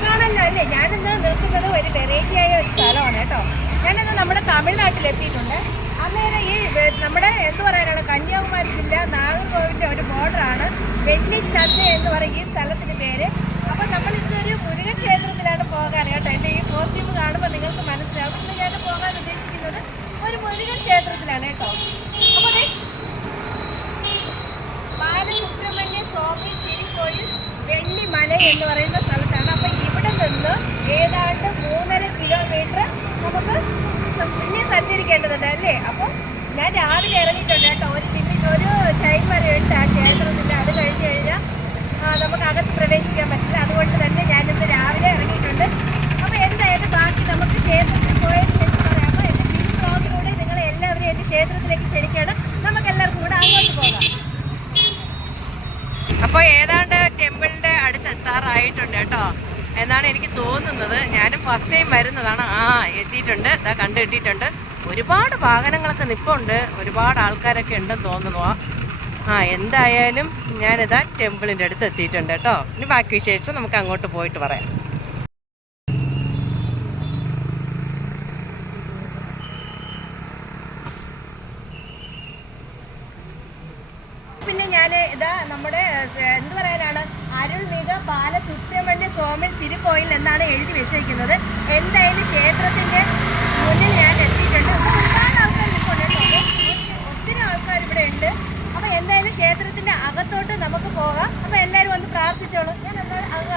സുഖമാണല്ലോ അല്ലേ? ഞാനിന്ന് നിൽക്കുന്നത് ഒരു വെറൈറ്റി ആയ ഒരു സ്ഥലമാണ് കേട്ടോ. ഞാനിന്ന് നമ്മുടെ തമിഴ്നാട്ടിലെത്തിയിട്ടുണ്ട്. അന്നേരം ഈ നമ്മുടെ എന്ത് പറയാനാണ്, കന്യാകുമാരി ജില്ല നാഗർകോവിലിൻ്റെ ഒരു ബോർഡറാണ് വെള്ളിച്ചന്ത എന്ന് പറയും ഈ സ്ഥലത്തിന് പേര്. അപ്പം നമ്മൾ ഇന്നൊരു മുരുകൻ ക്ഷേത്രത്തിലാണ് പോകാൻ കേട്ടോ. എൻ്റെ ഈ കോസ്റ്റ്യൂം കാണുമ്പോൾ നിങ്ങൾക്ക് മനസ്സിലാവും. ഇന്ന് ഞാൻ പോകാൻ ഉദ്ദേശിക്കുന്നത് ഒരു മുരുകൻ ക്ഷേത്രത്തിലാണ് കേട്ടോ. അപ്പോൾ ബാലസുബ്രഹ്മണ്യ സ്വാമി തിരുക്കോയിൽ വെള്ളിമല എന്ന് പറയുന്ന സ്ഥലത്താണ്. അപ്പം ഇവിടെ നിന്ന് ഏതാണ്ട് 3.5 കിലോമീറ്റർ നമുക്ക് പിന്നെ സഞ്ചരിക്കേണ്ടതുണ്ട് അല്ലേ. അപ്പം ഞാൻ രാവിലെ ഇറങ്ങിയിട്ടുണ്ട് കേട്ടോ. ഒരു ടൈം വരെ ഉണ്ട് ആ ക്ഷേത്രത്തിൻ്റെ. അത് കഴിഞ്ഞ് കഴിഞ്ഞാൽ നമുക്ക് അകത്ത് പ്രവേശിക്കാൻ പറ്റില്ല. അതുകൊണ്ട് തന്നെ ഞാനിന്ന് രാവിലെ ഇറങ്ങിയിട്ടുണ്ട്. അപ്പോൾ എന്തായാലും ബാക്കി നമുക്ക് ക്ഷേത്രത്തിൽ പോയതിന് ശേഷം പറയാം. അപ്പോൾ എൻ്റെ ഈ ബ്ലോഗിലൂടെ നിങ്ങളെ എല്ലാവരും എൻ്റെ ക്ഷേത്രത്തിലേക്ക് ക്ഷണിക്കണം. നമുക്ക് എല്ലാവർക്കും കൂടെ അങ്ങോട്ട് പോകാം. അപ്പോൾ ഏതാണ്ട് ടെമ്പിളിൻ്റെ അടുത്ത് എത്താറായിട്ടുണ്ട് കേട്ടോ എന്നാണ് എനിക്ക് തോന്നുന്നത്. ഞാനും ഫസ്റ്റ് ടൈം വരുന്നതാണ്. എത്തിയിട്ടുണ്ട്, ഇതാ കണ്ടിട്ടിട്ടുണ്ട്. ഒരുപാട് വാഹനങ്ങളൊക്കെ നിൽപ്പുണ്ട്, ഒരുപാട് ആൾക്കാരൊക്കെ ഉണ്ടെന്ന് തോന്നുന്നു. എന്തായാലും ഞാനിതാ ടെമ്പിളിൻ്റെ അടുത്ത് എത്തിയിട്ടുണ്ട് കേട്ടോ. ഇനി ബാക്കി വിശേഷം നമുക്ക് അങ്ങോട്ട് പോയിട്ട് പറയാം. പിന്നെ ഞാൻ ഇതാ നമ്മുടെ എന്ത് പറയാനാണ്, അരുൾമിക ബാലസുബ്രഹ്മണ്യ സ്വാമി തിരുക്കോയിൽ എന്നാണ് എഴുതി വെച്ചിരിക്കുന്നത്. എന്തായാലും ക്ഷേത്രത്തിൻ്റെ മുന്നിൽ ഞാൻ എത്തിയിട്ടുണ്ട്. ഒരുപാട് ആൾക്കാർ നിൽക്കുന്നുണ്ട് കേട്ടോ. ഒത്തിരി ആൾക്കാർ ഇവിടെ ഉണ്ട്. അപ്പോൾ എന്തായാലും ക്ഷേത്രത്തിൻ്റെ അകത്തോട്ട് നമുക്ക് പോകാം. അപ്പോൾ എല്ലാവരും വന്ന് പ്രാർത്ഥിച്ചോളൂ. ഞാൻ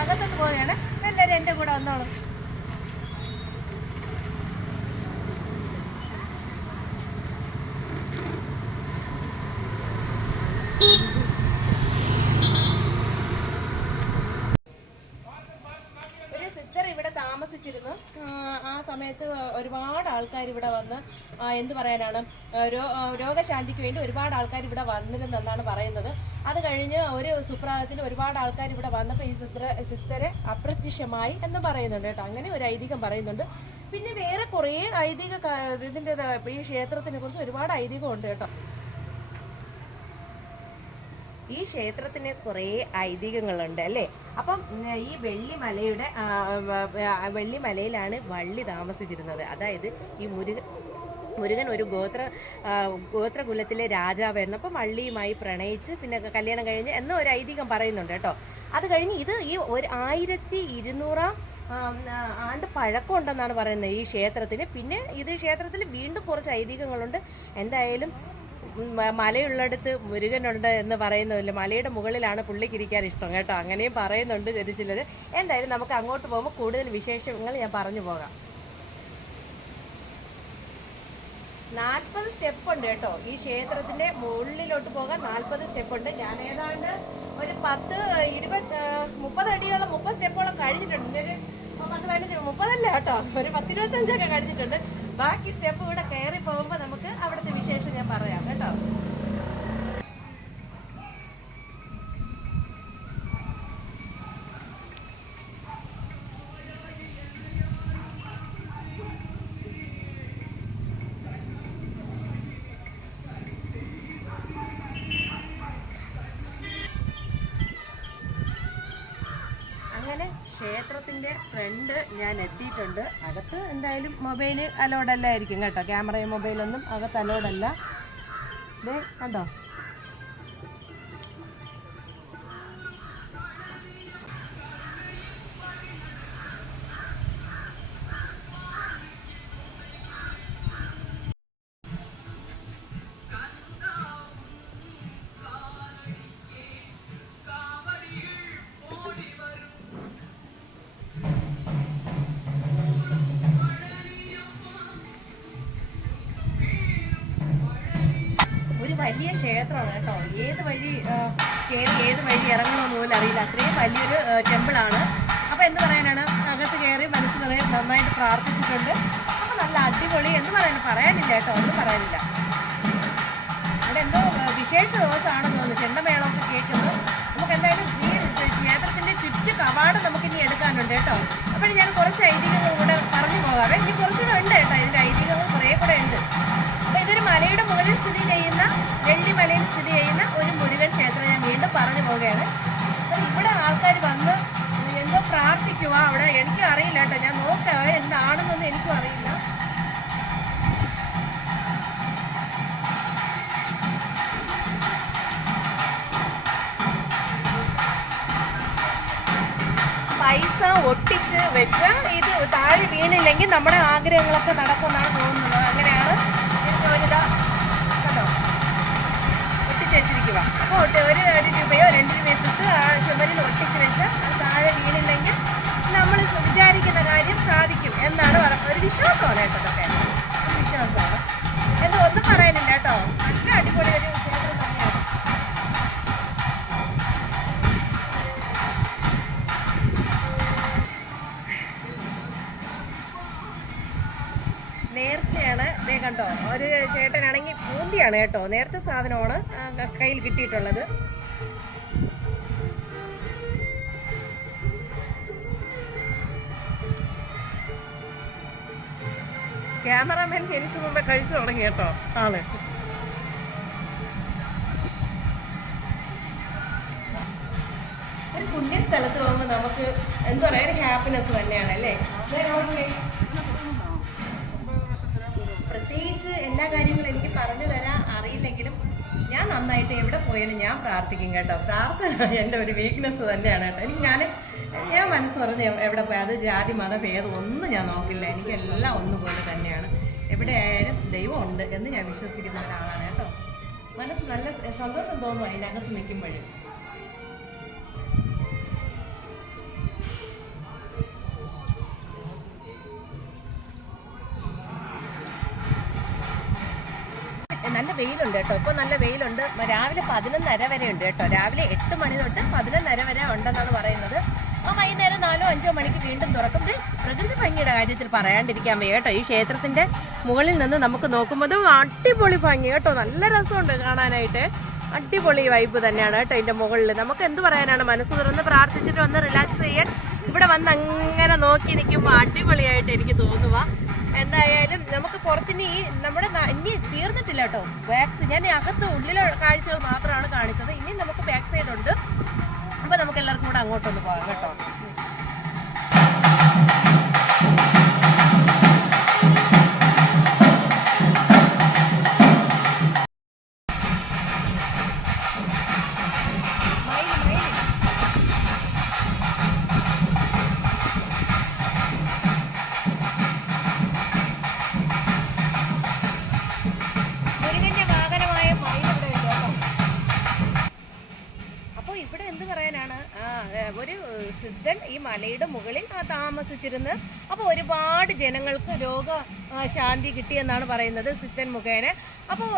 അകത്തോട്ട് പോവുകയാണ്. എല്ലാവരും എൻ്റെ കൂടെ വന്നോളൂ. താമസിച്ചിരുന്നു. ആ സമയത്ത് ഒരുപാട് ആൾക്കാർ ഇവിടെ വന്ന് എന്ത് പറയാനാണ്, രോഗശാന്തിക്ക് വേണ്ടി ഒരുപാട് ആൾക്കാർ ഇവിടെ വന്നിരുന്നെന്നാണ് പറയുന്നത്. അത് കഴിഞ്ഞ് ഒരു സുപ്രഭാതത്തിൽ ഒരുപാട് ആൾക്കാർ ഇവിടെ വന്നപ്പോൾ ഈ സിദ്ധരെ അപ്രത്യക്ഷമായി എന്ന് പറയുന്നുണ്ട് കേട്ടോ. അങ്ങനെ ഒരു ഐതിഹ്യം പറയുന്നുണ്ട്. പിന്നെ വേറെ കുറേ ഇതിൻ്റെ ഈ ക്ഷേത്രത്തിനെ കുറിച്ച് ഒരുപാട് ഐതിഹ്യമുണ്ട് കേട്ടോ. ഈ ക്ഷേത്രത്തിന് കുറേ ഐതിഹ്യങ്ങളുണ്ട് അല്ലേ. അപ്പം ഈ വെള്ളിമലയിലാണ് വള്ളി താമസിച്ചിരുന്നത്. അതായത് ഈ മുരുകൻ ഒരു ഗോത്രകുലത്തിലെ രാജാവായിരുന്നു. അപ്പം വള്ളിയുമായി പ്രണയിച്ച് പിന്നെ കല്യാണം കഴിഞ്ഞ് എന്ന ഒരു ഐതിഹ്യം പറയുന്നുണ്ട് കേട്ടോ. അത് കഴിഞ്ഞ് ഇത് ഈ 1200 ആണ്ട് പഴക്കം ഉണ്ടെന്നാണ് പറയുന്നത് ഈ ക്ഷേത്രത്തിന്. പിന്നെ ഇത് ക്ഷേത്രത്തിൽ വീണ്ടും കുറച്ച് ഐതിഹ്യങ്ങളുണ്ട്. എന്തായാലും മലയുള്ളിടത്ത് മുരുകനുണ്ട് എന്ന് പറയുന്നില്ല. മലയുടെ മുകളിലാണ് പുള്ളിക്കിരിക്കാൻ ഇഷ്ടം കേട്ടോ. അങ്ങനെയും പറയുന്നുണ്ട് ചിലർ. എന്തായാലും നമുക്ക് അങ്ങോട്ട് പോകുമ്പോൾ കൂടുതൽ വിശേഷങ്ങൾ ഞാൻ പറഞ്ഞു പോകാം. 40 സ്റ്റെപ്പ് ഉണ്ട് കേട്ടോ. ഈ ക്ഷേത്രത്തിന്റെ മുകളിലോട്ട് പോകാൻ 40 സ്റ്റെപ്പ് ഉണ്ട്. ഞാൻ ഏതാണ്ട് ഒരു 10, 20, 30 അടിയോളം 30 സ്റ്റെപ്പോളം കഴിഞ്ഞിട്ടുണ്ട്. ഒരു 10, 15, 30 അല്ല കേട്ടോ, ഒരു 10, 25 കഴിഞ്ഞിട്ടുണ്ട്. ബാക്കി സ്റ്റെപ്പ് ഇവിടെ കയറി പോകുമ്പോൾ നമുക്ക് അവിടുത്തെ വിശേഷം ഞാൻ പറയാം കേട്ടോ. ക്ഷേത്രത്തിൻ്റെ ഫ്രണ്ട് ഞാൻ എത്തിയിട്ടുണ്ട്. അകത്ത് എന്തായാലും മൊബൈൽ അലോഡല്ലായിരിക്കും കേട്ടോ. ക്യാമറയും മൊബൈലൊന്നും അകത്ത് അലോഡല്ല. ഇതേ കണ്ടോ. വലിയ ക്ഷേത്രമാണ് കേട്ടോ. ഏത് വഴി കയറി ഏത് വഴി ഇറങ്ങണമെന്ന് പോലും അറിയില്ല. അത്രയും വലിയൊരു ടെമ്പിളാണ്. അപ്പോൾ എന്ത് പറയാനാണ്, അകത്ത് കയറി മനസ്സ് നിറയെ നന്നായിട്ട് പ്രാർത്ഥിച്ചിട്ടുണ്ട്. അപ്പോൾ നല്ല അടിപൊളി എന്ന് പറയാനില്ല കേട്ടോ, ഒന്നും പറയാനില്ല. അവിടെ എന്തോ വിശേഷ ദിവസമാണെന്ന് തോന്നുന്നു. ചെണ്ടമേളമൊക്കെ കേൾക്കുന്നു. നമുക്ക് എന്തായാലും ഈ ക്ഷേത്രത്തിൻ്റെ ചുറ്റു കവാടം നമുക്കിനി എടുക്കാനുണ്ട് കേട്ടോ. അപ്പോൾ ഞാൻ കുറച്ച് ഐതിഹ്യങ്ങൾ കൂടെ പറഞ്ഞു പോകാവേ. ഇനി കുറച്ചുകൂടെ ഉണ്ട് കേട്ടോ. ഇതിൻ്റെ ഐതിഹ്യങ്ങൾ കുറേ കൂടെ ഉണ്ട്. അപ്പോൾ ഇതൊരു മലയുടെ മുകളിൽ സ്ഥിതി ചെയ്യുന്ന, വെള്ളിമലയിൽ സ്ഥിതി ചെയ്യുന്ന ഒരു മുരുകൻ ക്ഷേത്രം ഞാൻ വീണ്ടും പറഞ്ഞു പോവുകയാണ്. അപ്പോൾ ഇവിടെ ആൾക്കാർ വന്ന് എന്തോ പ്രാർത്ഥിക്കും. ഇരിക്കുക അവിടെ. എനിക്കും അറിയില്ല കേട്ടോ, ഞാൻ നോക്കാം എന്താണെന്നൊന്നും എനിക്കും അറിയില്ല. പൈസ ഒട്ടിച്ച് വെച്ച് ഇത് താഴെ വീണില്ലെങ്കിൽ നമ്മുടെ ആഗ്രഹങ്ങളൊക്കെ നടക്കുമെന്നാണ് തോന്നുന്നത്. അങ്ങനെയാണ് എനിക്ക് ഒരിതാ കണ്ടോ ഒട്ടിച്ച് വെച്ചിരിക്കുക. അപ്പോൾ ഒരു രൂപയോ 2 രൂപയോ തൊട്ട് ആ ചുമരിൽ ഒട്ടിച്ച് വെച്ച് അത് താഴെ വീണില്ലെങ്കിൽ നമ്മൾ വിചാരിക്കുന്ന കാര്യം സാധിക്കും എന്നാണ് ഒരു വിശ്വാസമാണ് കേട്ടോ. അതൊക്കെ ഒരു വിശ്വാസമാണ്. എന്താ ഒന്നും പറയാനില്ല കേട്ടോ. നല്ല അടിപൊളി ഒരു ക്ഷേത്രം തന്നെയാണ്. നേർച്ചയാണ്. ഇതേ കണ്ടോ, ഒരു ചേട്ടനാണെങ്കിൽ പൂന്തിയാണ് കേട്ടോ. നേരത്തെ സാധനമാണ് കയ്യിൽ കിട്ടിയിട്ടുള്ളത്. ക്യാമറാമാൻ എനിക്ക് മുമ്പേ കഴിച്ചു തുടങ്ങി കേട്ടോ ആള്. ഒരു പുണ്യ സ്ഥലത്ത് പോകുമ്പോൾ നമുക്ക് എന്താ പറയാ ഒരു ഹാപ്പിനെസ് തന്നെയാണ് അല്ലേ. പ്രത്യേകിച്ച് എല്ലാ കാര്യങ്ങളും എനിക്ക് പറഞ്ഞു തരാൻ അറിയില്ലെങ്കിലും ഞാൻ നന്നായിട്ട് എവിടെ പോയാലും ഞാൻ പ്രാർത്ഥിക്കും കേട്ടോ. പ്രാർത്ഥന എൻ്റെ ഒരു വീക്ക്നെസ് തന്നെയാണ് കേട്ടോ. എനിക്ക് ഞാൻ മനസ്സ് പറഞ്ഞ് എവിടെ പോയി അത് ജാതി മത ഭേദം ഒന്നും ഞാൻ നോക്കില്ല. എനിക്കെല്ലാം ഒന്നുപോലെ തന്നെയാണ്. എവിടെ ആയാലും ദൈവം ഉണ്ട് എന്ന് ഞാൻ വിശ്വസിക്കുന്ന ഒരാളാണ് കേട്ടോ. മനസ്സ് നല്ല സന്തോഷം തോന്നും അതിനകത്ത് നിൽക്കുമ്പോഴും. നല്ല വെയിലുണ്ട് കേട്ടോ. ഇപ്പോൾ നല്ല വെയിലുണ്ട്. രാവിലെ 11:30 വരെ ഉണ്ട് കേട്ടോ. രാവിലെ 8 മണി തൊട്ട് 11:30 വരെ ഉണ്ടെന്നാണ് പറയുന്നത്. അപ്പോൾ വൈകുന്നേരം 4-5 മണിക്ക് വീണ്ടും തുറക്കും. പ്രകൃതി ഭംഗിയുടെ കാര്യത്തിൽ പറയാണ്ടിരിക്കാൻ വയ്യ കേട്ടോ. ഈ ക്ഷേത്രത്തിന്റെ മുകളിൽ നിന്ന് നമുക്ക് നോക്കുമ്പോഴും അടിപൊളി ഭംഗി കേട്ടോ. നല്ല രസമുണ്ട് കാണാനായിട്ട്. അടിപൊളി വൈബ് തന്നെയാണ് കേട്ടോ. ഇതിന്റെ മുകളിൽ നമുക്ക് എന്ത് പറയാനാണ്, മനസ്സ് തുറന്ന് പ്രാർത്ഥിച്ചിട്ട് ഒന്ന് റിലാക്സ് ചെയ്യാൻ ഇവിടെ വന്ന് അങ്ങനെ നോക്കി നിൽക്കുമ്പോൾ അടിപൊളിയായിട്ട് എനിക്ക് തോന്നുക. എന്തായാലും നമുക്ക് പുറത്തിന് ഈ നമ്മുടെ ഇനി തീർന്നിട്ടില്ല കേട്ടോ. ഞാൻ അകത്ത് ഉള്ളിലെ കാഴ്ചകൾ മാത്രമാണ് കാണിച്ചത്. ഇനി നമുക്ക് ബാക്ക് സൈഡ് ഉണ്ട്. അപ്പൊ നമുക്ക് എല്ലാവർക്കും കൂടെ അങ്ങോട്ടൊന്ന് പോകാം കേട്ടോ. ഒരു സിദ്ധൻ ഈ മലയുടെ മുകളിൽ താമസിച്ചിരുന്ന്. അപ്പോൾ ഒരുപാട് ജനങ്ങൾക്ക് രോഗശാന്തി കിട്ടിയെന്നാണ് പറയുന്നത് സിദ്ധൻ മുഖേന. അപ്പോൾ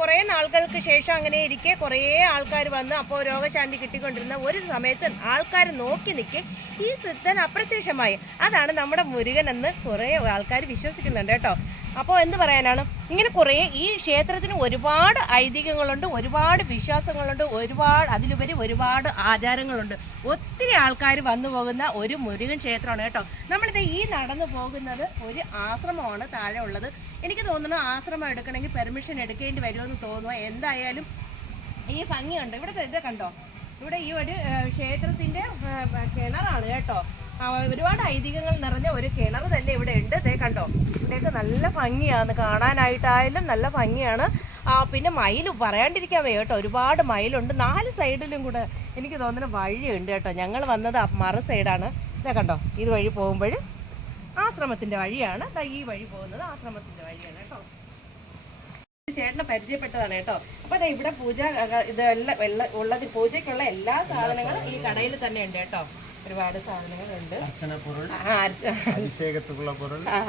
കുറേ നാളുകൾക്ക് ശേഷം അങ്ങനെ ഇരിക്കെ കുറേ ആൾക്കാർ വന്ന് അപ്പോൾ രോഗശാന്തി കിട്ടിക്കൊണ്ടിരുന്ന ഒരു സമയത്ത് ആൾക്കാർ നോക്കി നിൽക്കെ ഈ സിദ്ധൻ അപ്രത്യക്ഷമായി. അതാണ് നമ്മുടെ മുരുകൻ എന്ന് കുറേ ആൾക്കാർ വിശ്വസിക്കുന്നുണ്ട് കേട്ടോ. അപ്പോൾ എന്ത് പറയാനാണ്, ഇങ്ങനെ കുറേ ഈ ക്ഷേത്രത്തിന് ഒരുപാട് ഐതിഹ്യങ്ങളുണ്ട്, ഒരുപാട് വിശ്വാസങ്ങളുണ്ട്, അതിലുപരി ഒരുപാട് ആചാരങ്ങളുണ്ട്. ഒത്തിരി ആൾക്കാർ വന്നു പോകുന്ന ഒരു മുരുകൻ ക്ഷേത്രമാണ് കേട്ടോ. നമ്മളിത് ഈ നടന്നു പോകുന്നത് ഒരു ആശ്രമമാണ് താഴെ ഉള്ളത്. എനിക്ക് തോന്നുന്നു ആശ്രമം എടുക്കണമെങ്കിൽ പെർമിഷൻ എടുക്കേണ്ടി വരുമെന്ന് തോന്നുക. എന്തായാലും ഈ ഭംഗിയുണ്ട് ഇവിടുത്തെ. ഇത് കണ്ടോ, ഇവിടെ ഈ ഒരു ക്ഷേത്രത്തിന്റെ കിണറാണ് കേട്ടോ. ഒരുപാട് ഐതിഹ്യങ്ങൾ നിറഞ്ഞ ഒരു കിണർ തന്നെ ഇവിടെ ഉണ്ട്. ഇതേ കണ്ടോ, ഇവിടെയൊക്കെ നല്ല ഭംഗിയാണ് കാണാനായിട്ടായാലും നല്ല ഭംഗിയാണ്. പിന്നെ മയിൽ പറയാണ്ടിരിക്കാൻ വയ്യ കേട്ടോ. ഒരുപാട് മയിലുണ്ട് 4 സൈഡിലും കൂടെ. എനിക്ക് തോന്നുന്നു വഴിയുണ്ട് കേട്ടോ. ഞങ്ങൾ വന്നത് മറു സൈഡാണ്. ഇതാ കണ്ടോ, ഇത് വഴി പോകുമ്പോൾ ആശ്രമത്തിന്റെ വഴിയാണ്. ഈ വഴി പോകുന്നത് ആശ്രമത്തിന്റെ വഴിയാണ് കേട്ടോ. ചേട്ടനെ പരിചയപ്പെട്ടതാണ് കേട്ടോ. അപ്പൊ അതെ ഇവിടെ പൂജ ഇതെല്ലാം ഉള്ളത്, പൂജയ്ക്കുള്ള എല്ലാ സാധനങ്ങളും ഈ കടയിൽ തന്നെ ഉണ്ട് കേട്ടോ. ഒരുപാട് സാധനങ്ങളുണ്ട്.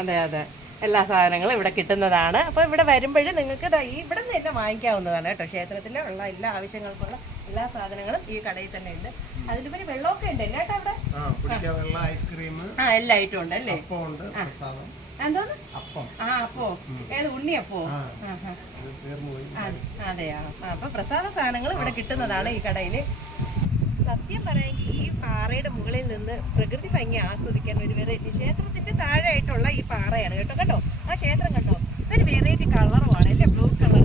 അതെ അതെ, എല്ലാ സാധനങ്ങളും ഇവിടെ കിട്ടുന്നതാണ്. അപ്പൊ ഇവിടെ വരുമ്പോഴും നിങ്ങൾക്ക് ഇവിടെ നിന്ന് തന്നെ വാങ്ങിക്കാവുന്നതാണ് കേട്ടോ. ക്ഷേത്രത്തിലെ ഉള്ള എല്ലാ ആവശ്യങ്ങൾക്കുള്ള എല്ലാ സാധനങ്ങളും ഈ കടയിൽ തന്നെ ഉണ്ട്. അതിലുപരി വെള്ളമൊക്കെ ഉണ്ട് കേട്ടോ ഇവിടെ. എല്ലാ ഐറ്റം ഉണ്ട് അല്ലേ. എന്തോന്ന് അപ്പോ ഏത് ഉണ്ണിയപ്പോ? അതെയാ. അപ്പൊ പ്രസാദ സാധനങ്ങൾ ഇവിടെ കിട്ടുന്നതാണ് ഈ കടയില്. സത്യം പറയാമെങ്കിൽ ഈ പാറയുടെ മുകളിൽ നിന്ന് പ്രകൃതി ഭംഗി ആസ്വദിക്കാൻ ഒരു വെറൈറ്റി. ക്ഷേത്രത്തിന്റെ താഴെ ആയിട്ടുള്ള ഈ പാറയാണ് കേട്ടോ. കണ്ടോ ആ ക്ഷേത്രം കണ്ടോ, ഒരു വെറൈറ്റി കളറുമാണ് അല്ലേ, ബ്ലൂ കളർ.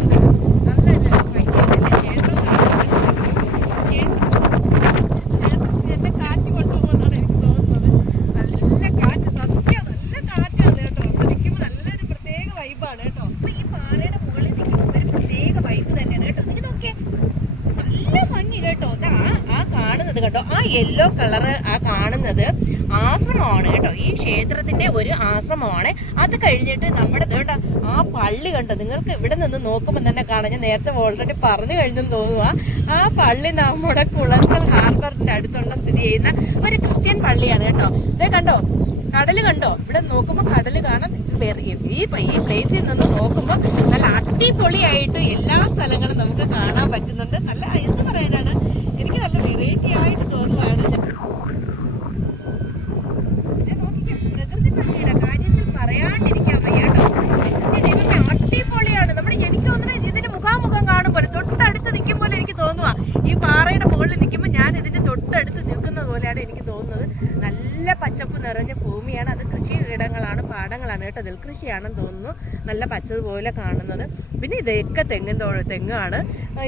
നല്ല ഭംഗിയാണ് ക്ഷേത്രം. ക്ഷേത്രത്തിൽ എന്നെ കാറ്റ് കൊണ്ടുപോകുന്നതാണ് എനിക്ക് തോന്നുന്നത്. യെല്ലോ കളറ് ആ കാണുന്നത് ആശ്രമമാണ് കേട്ടോ. ഈ ക്ഷേത്രത്തിന്റെ ഒരു ആശ്രമമാണ്. അത് കഴിഞ്ഞിട്ട് നമ്മുടെ ഇതേണ്ട ആ പള്ളി കണ്ടോ, നിങ്ങൾക്ക് ഇവിടെ നിന്ന് നോക്കുമ്പോൾ തന്നെ കാണാം. ഞാൻ നേരത്തെ ഓൾറെഡി പറഞ്ഞു കഴിഞ്ഞെന്ന് തോന്നുക. ആ പള്ളി നമ്മുടെ കുളച്ചൽ ഹാർബറിന്റെ അടുത്തുള്ള സ്ഥിതി ചെയ്യുന്ന ഒരു ക്രിസ്ത്യൻ പള്ളിയാണ് കേട്ടോ. ഇതേ കണ്ടോ, കടല് കണ്ടോ, ഇവിടെ നോക്കുമ്പോൾ കടല് കാണാൻ. ഈ പ്ലേസിൽ നിന്ന് നോക്കുമ്പോൾ നല്ല അടിപൊളിയായിട്ട് എല്ലാ സ്ഥലങ്ങളും നമുക്ക് കാണാൻ പറ്റുന്നുണ്ട്. നല്ല എന്ത് പറയാനാണ്, എനിക്ക് നല്ല വെറൈറ്റി ആയിട്ട് തോന്നുവാണ്. പ്രകൃതി ഭംഗിയുടെ കാര്യത്തിൽ പറയാണ്ടിരിക്കാൻ വയ്യ കേട്ടോ. ദൈവമേ, അടിപൊളിയാണ്. എനിക്ക് തോന്നുന്നത് ഇതിന്റെ മുഖാമുഖം കാണുമ്പോൾ തൊട്ടടുത്ത് നിൽക്കുമ്പോൾ എനിക്ക് തോന്നുക ഈ പാറയുടെ മുകളിൽ നിൽക്കുമ്പോൾ ഞാൻ ഇതിന്റെ തൊട്ടടുത്ത് നിൽക്കുന്ന പോലെയാണ് എനിക്ക് തോന്നുന്നത്. നല്ല പച്ചപ്പ് നിറഞ്ഞ ഭൂമിയാണ്. അത് കൃഷിയിടങ്ങളാണ്, പാടങ്ങളാണ് കേട്ടോ. നെൽകൃഷിയാണെന്ന് തോന്നുന്നു. നല്ല പച്ചതുപോലെ കാണുന്നത്. പിന്നെ ഇതൊക്കെ തെങ്ങാണ്.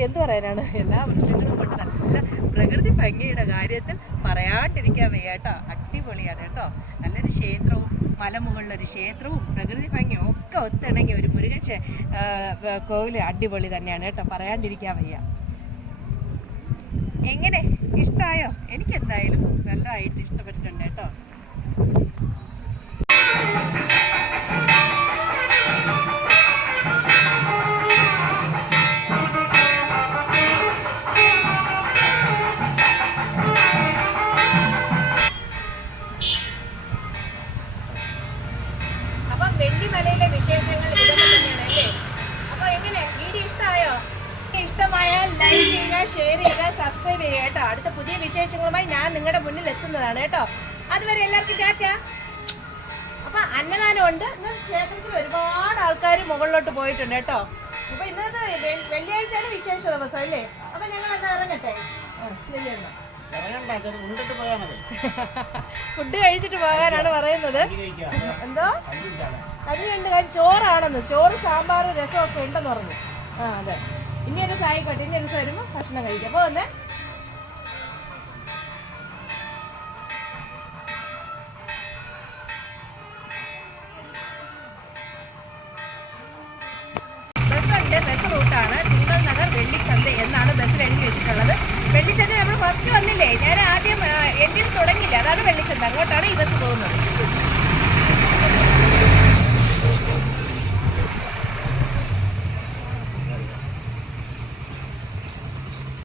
എന്ത് പറയാനാണ്, എല്ലാ വൃക്ഷങ്ങളും കൊണ്ട് നല്ല പ്രകൃതി ഭംഗിയുടെ കാര്യത്തിൽ പറയാണ്ടിരിക്കാൻ വയ്യ കേട്ടോ. അടിപൊളിയാണ് കേട്ടോ. നല്ലൊരു ക്ഷേത്രവും മലമുകളിലൊരു ക്ഷേത്രവും പ്രകൃതി ഭംഗിയും ഒക്കെ ഒത്തിണങ്ങിയ ഒരു മുരുകൻ കോവിൽ അടിപൊളി തന്നെയാണ് കേട്ടോ. പറയാണ്ടിരിക്കാൻ വയ്യ. എങ്ങനെ, ഇഷ്ടമായോ? എനിക്ക് എന്തായാലും നല്ലതായിട്ട് ഇഷ്ടപ്പെട്ടിട്ടുണ്ട് കേട്ടോ. അപ്പം വെള്ളിമലയിലെ വിശേഷങ്ങൾ ഇതൊക്കെ തന്നെയാണ് അല്ലേ? അപ്പൊ എങ്ങനെ, വീഡിയോ ഇഷ്ടമായോ? ഇഷ്ടമായാൽ ലൈക്ക് ചെയ്യുക, ഷെയർ ചെയ്യുക, സബ്സ്ക്രൈബ് ചെയ്യുക കേട്ടോ. അടുത്ത പുതിയ വിശേഷങ്ങളുമായി ഞാൻ നിങ്ങളുടെ മുന്നിൽ എത്തുന്നതാണ് കേട്ടോ. അതുവരെ എല്ലാവർക്കും ടാറ്റ. അപ്പൊ അന്നദാനം ഉണ്ട്. ഇന്ന് ക്ഷേത്രത്തിൽ ഒരുപാട് ആൾക്കാർ മുകളിലോട്ട് പോയിട്ടുണ്ട് കേട്ടോ. അപ്പൊ ഇന്നത്തെ വെള്ളിയാഴ്ചയാണ് വിശേഷ ദിവസം അല്ലേ? അപ്പൊ ഞങ്ങൾ എന്നാ ഇറങ്ങട്ടെ? ഫുഡ് കഴിച്ചിട്ട് പോകാനാണ് പറയുന്നത്. എന്തോ കഞ്ഞിയുണ്ട്, ചോറാണെന്ന്. ചോറ്, സാമ്പാർ, രസമൊക്കെ ഉണ്ടെന്ന് പറഞ്ഞു. അതെ. ഇനി ഒരു സായിക്കോട്ടെ, ഇനി ഒരു ദിവസം വരുമ്പോൾ ഭക്ഷണം കഴിക്കാം. അപ്പോൾ വന്നേ. ബസ്സുണ്ട്, ബസ് റൂട്ടാണ് തിങ്കൾ നഗർ വെള്ളിച്ചന്ത എന്നാണ് ബസ്സിൽ എഴുതി വെച്ചിട്ടുള്ളത്. വെള്ളിച്ചന്ത നമ്മൾ ഫസ്റ്റ് വന്നില്ലേ, ഞാൻ ആദ്യം എൻഡിൽ തുടങ്ങിയില്ല, അതാണ് വെള്ളിച്ചന്ത. അങ്ങോട്ടാണ് ഈ ബസ് പോകുന്നത്.